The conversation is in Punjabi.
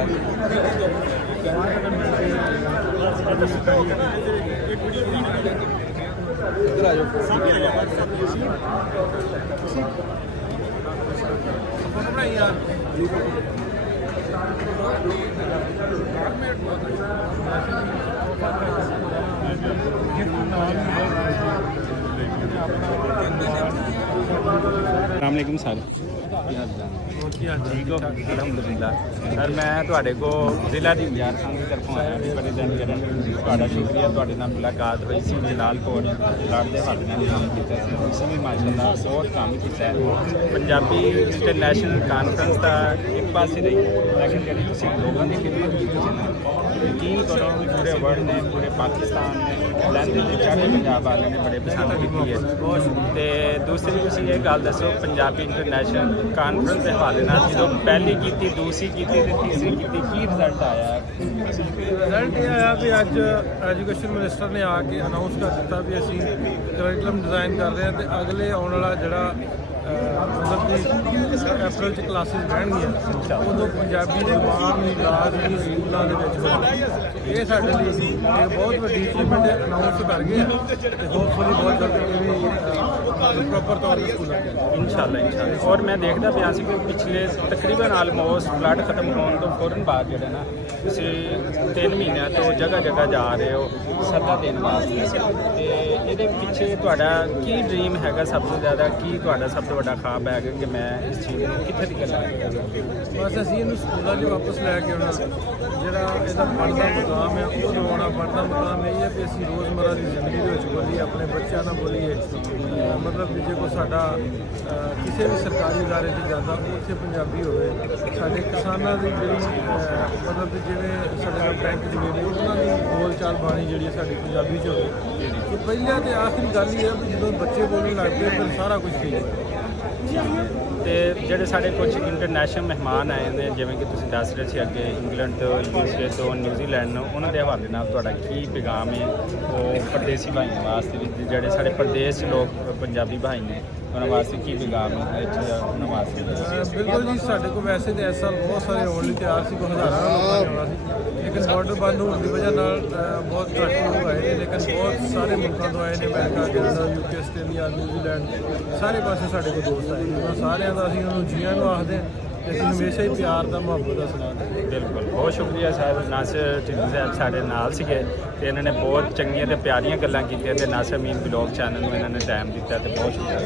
इधर आ जाओ। अस्सलामुअलैकुम सर, ठीक हो? अलहमदुलिल्लाह सर, मैं ਤੁਹਾਡੇ को ਜ਼ਿਲ੍ਹਾ ਦੀ ਇੰਚਾਰਜ ਖਾਨ ਦੀ ਤਰਫੋਂ ਆਇਆ ਵੀ ਬੜੇ ਦਿਨ ਕਰਨ ਤੁਹਾਡਾ ਸ਼ੁਕਰੀਆ। ਤੁਹਾਡੇ ਨਾਲ ਮੁਲਾਕਾਤ ਹੋਈ ਸੀ ਜਲਾਲਪੁਰ ਬਲੱਡ ਦੇ ਹੱਥ ਨਾਲ ਕੰਮ ਕੀਤਾ ਸੀ। ਤੁਸੀਂ ਵੀ ਮਾਸ਼ਾਅੱਲਾ ਬਹੁਤ ਕੰਮ ਕੀਤਾ ਹੈ। ਪੰਜਾਬੀ ਇੰਟਰਨੈਸ਼ਨਲ ਕਾਨਫਰੰਸ ਦਾ ਇੱਕ ਪਾਸੇ ਰਹੀ, ਲੇਕਿਨ ਜਿਹੜੀ ਤੁਸੀਂ ਲੋਕਾਂ ਦੀ ਖਿਦਮਤ ਕੀਤੀ ਸੀ ਨਾ, ਯਕੀਨ ਕਰੋ ਪੂਰੇ ਵਰਲਡ ਨੇ, ਪੂਰੇ ਪਾਕਿਸਤਾਨ ਨੇ, ਲਹਿੰਦੇ ਦੇ ਚੜ੍ਹਦੇ ਪੰਜਾਬ ਵਾਲਿਆਂ ਨੇ ਬੜੇ ਪਸੰਦ ਕੀਤੀ ਹੈ। ਤੇ ਦੂਸਰੀ ਤੁਸੀਂ ਇਹ ਗੱਲ ਦੱਸੋ, ਪੰਜਾਬੀ ਇੰਟਰਨੈਸ਼ਨਲ ਕਾਨਫਰੰਸ ਦੇ ਹਵਾਲੇ ਨਾਲ ਜਦੋਂ ਪਹਿਲੀ ਕੀਤੀ, ਦੂਸਰੀ ਕੀਤੀ ਤੇ ਤੀਸਰੀ ਕੀਤੀ, ਕੀ ਰਿਜ਼ਲਟ ਆਇਆ? ਰਿਜ਼ਲਟ ਇਹ ਆਇਆ ਵੀ ਅੱਜ ਐਜੂਕੇਸ਼ਨ ਮਿਨਿਸਟਰ ਨੇ ਆ ਕੇ ਅਨਾਉਂਸ ਕਰ ਦਿੱਤਾ ਵੀ ਅਸੀਂ ਕਰੈਕੂਲਮ ਡਿਜ਼ਾਈਨ ਕਰ ਰਹੇ ਹਾਂ ਤੇ ਅਗਲੇ ਆਉਣ ਵਾਲਾ ਜਿਹੜਾ ਮਤਲਬ ਕਿ ਅਪ੍ਰੈਲ 'ਚ ਕਲਾਸਿਸ ਬਹਿਣਗੀਆਂ ਉਦੋਂ ਪੰਜਾਬੀ ਜ਼ੁਬਾਨ ਦੀ ਲਾਜ਼ਮੀ ਸਕੂਲਾਂ ਦੇ ਵਿੱਚ ਹੋਣੀ। ਇਹ ਸਾਡੇ ਲਈ ਇਹ ਬਹੁਤ ਵੱਡੀ ਅਚੀਵਮੈਂਟ ਅਨਾਉਂਸ ਕਰ ਗਏ ਤੇ ਹੋਪਫੁਲੀ ਬਹੁਤ ਜਲਦੀ ਇਹ ਵੀ ਪ੍ਰੋਪਰ ਤੌਰ 'ਤੇ ਸਕੂਲਾਂ इंशाल्लाह इंशाल्लाह। और मैं देखता पिया सी कि पिछले तकरीबन आलमोस्ट फ्लड खत्म होने तो फौरन बाद जो ना तुसी 3 महीनों तो जगह जगह जा रहे हो सदा देने वास्ते, तो ये पिछे तुहाडा की ड्रीम हैगा सब तो ज़्यादा, की तुहाडा सब तो बड़ा ख्वाब है कि मैं इस चीज़ को कित्थे तक लांगा? बस ਅਸੀਂ ਇਹਨੂੰ ਸਕੂਲਾਂ 'ਚ ਵਾਪਸ ਲੈ ਕੇ ਆਉਣਾ। ਜਿਹੜਾ ਇਹਦਾ ਬਣਦਾ ਮੁਕਾਮ ਹੈ ਉਹ ਲਵਾਉਣਾ। ਬਣਦਾ ਮੁਕਾਮ ਇਹ ਹੈ ਕਿ ਅਸੀਂ ਰੋਜ਼ਮਰਾ ਦੀ ਜ਼ਿੰਦਗੀ ਦੇ ਵਿੱਚ ਬੋਲੀਏ, ਆਪਣੇ ਬੱਚਿਆਂ ਨਾਲ ਬੋਲੀਏ। ਮਤਲਬ ਜੇ ਕੋਈ ਸਾਡਾ ਕਿਸੇ ਵੀ ਸਰਕਾਰੀ ਅਦਾਰੇ 'ਚ ਜਾਂਦਾ ਉੱਥੇ ਪੰਜਾਬੀ ਹੋਵੇ। ਸਾਡੇ ਕਿਸਾਨਾਂ ਦੀ ਜਿਹੜੀ ਮਤਲਬ ਜਿਵੇਂ ਸਾਡੇ ਨਾਲ ਬੈਂਕ 'ਚ ਜਿਹੜੇ ਉਹਨਾਂ ਦੀ ਬੋਲ ਚਾਲ ਬਾਣੀ ਜਿਹੜੀ ਸਾਡੀ ਪੰਜਾਬੀ 'ਚ ਹੋਵੇ। ਕਿ ਪਹਿਲਾਂ ਤੇ ਆਖਰੀ ਗੱਲ ਹੀ ਹੈ ਵੀ ਜਦੋਂ ਬੱਚੇ ਬੋਲਣ ਲੱਗ ਪਏ ਫਿਰ ਸਾਰਾ ਕੁਝ ਠੀਕ ਹੈ। ਤੇ ਜਿਹੜੇ ਸਾਡੇ ਕੁਝ ਇੰਟਰਨੈਸ਼ਨਲ ਮਹਿਮਾਨ ਆਏ ਨੇ, ਜਿਵੇਂ ਕਿ ਤੁਸੀਂ ਦੱਸ ਰਹੇ ਸੀ ਅੱਗੇ ਇੰਗਲੈਂਡ ਤੋਂ, USA ਤੋਂ, ਨਿਊਜ਼ੀਲੈਂਡ ਨੂੰ, ਉਹਨਾਂ ਦੇ ਹਵਾਲੇ ਨਾਲ ਤੁਹਾਡਾ ਕੀ ਪੈਗਾਮ ਹੈ ਉਹ ਪਰਦੇਸੀ ਭਾਈਆਂ ਵਾਸਤੇ ਵੀ, ਜਿਹੜੇ ਸਾਡੇ ਪ੍ਰਦੇਸ਼ ਲੋਕ ਪੰਜਾਬੀ ਭਾਈ ਨੇ ਉਹਨਾਂ ਵਾਸਤੇ ਕੀ ਪੈਗਾਮ ਹੈ ਇੱਥੇ ਉਹਨਾਂ ਵਾਸਤੇ? ਬਿਲਕੁਲ ਜੀ, ਸਾਡੇ ਕੋਲ ਵੈਸੇ ਤਾਂ ਇਸ ਸਾਲ ਬਹੁਤ ਸਾਰੇ ਆਉਣ ਲਈ ਤਿਆਰ ਸੀ, ਕੋਈ ਹਜ਼ਾਰਾਂ ਲੋਕਾਂ ਨੇ ਆਉਣਾ ਸੀ, ਲੇਕਿਨ ਬਾਰਡਰ ਬੰਦ ਹੋਣ ਦੀ ਵਜ੍ਹਾ ਨਾਲ ਬਹੁਤ ਘੱਟ ਲੋਕ ਆਏ ਨੇ। ਲੇਕਿਨ ਬਹੁਤ ਸਾਰੇ ਮੁਲਕਾਂ ਤੋਂ ਆਏ ਨੇ, America, Canada, UK, Australia, New Zealand, ਸਾਰੇ ਪਾਸੇ ਸਾਡੇ ਕੋਲ ਦੋਸਤ ਆਏ ਨੇ। ਸਾਰਿਆਂ ਦਾ ਅਸੀਂ ਉਹਨੂੰ ਜੀਆਂ ਨੂੰ ਆਖਦੇ ਹਾਂ ਤੇ ਅਸੀਂ ਹਮੇਸ਼ਾ ਹੀ ਪਿਆਰ ਦਾ, ਮੁਹੱਬਤ ਦਾ ਸਲਾਹ ਦਿੰਦੇ। ਬਿਲਕੁਲ, ਬਹੁਤ ਸ਼ੁਕਰੀਆ ਸਾਹਿਬ। ਨਾਸਿਰ ਢਿੱਲੋਂ ਸਾਹਿਬ ਸਾਡੇ ਨਾਲ ਸੀਗੇ ਤੇ ਇਹਨਾਂ ਨੇ ਬਹੁਤ ਚੰਗੀਆਂ ਤੇ ਪਿਆਰੀਆਂ ਗੱਲਾਂ ਕੀਤੀਆਂ ਤੇ ਨਾਸਿਰ ਅਮੀਨ ਬਲੌਗ ਚੈਨਲ ਨੂੰ ਇਹਨਾਂ ਨੇ ਟਾਈਮ ਦਿੱਤਾ ਤੇ ਬਹੁਤ ਸ਼ੁਕਰੀਆ।